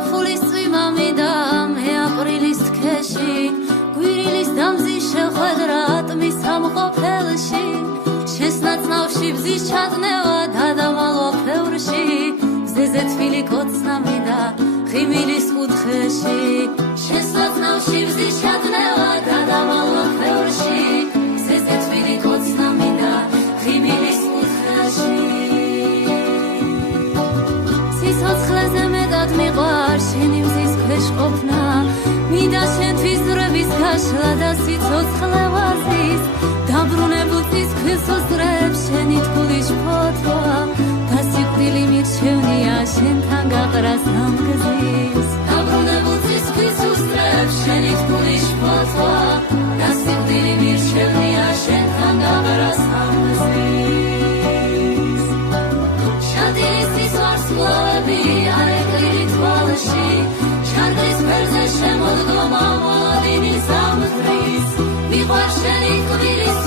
ზაფხულის წვიმა მიდა მე აპრილის თქეში გვირილის დამზი შეხვედრა ატმის სამყოფელში შესნაცნავში ბზის ჩადნევა დადამალვა ფევრში მზეზე თბილი კოცნა მიდა ღიმილის კუთხეში შესნაცნავში ბზის ჩადნევა დადამალვა ფევრში მზეზე თბილი კოცნა მიდა ღიმილის კუთხეში სიცოცხლეზე მეტად მიყვარ შენი მზის ქვეშ ყოფნა მიდა შენთვის ძვრების გაშლა და სიცოცხლე ვაზის დაბრუნებულ წისქვილს უსწრებს შენი თბილი შფოთვა და სიკვდილი მირჩევნია შენთან გაყრას ამგზის დაბრუნებულ წისქვილს უსწრებს შენი თბილი შფოთვა და სიკვდილი მირჩევნია შენთან გაყრას ამგზის შადილის ვარსკვლავები არეკლილი თვალში ჩარგრის ფერზე შემოდგომა მოადინის ამღრის მიყვარ შენი კვირის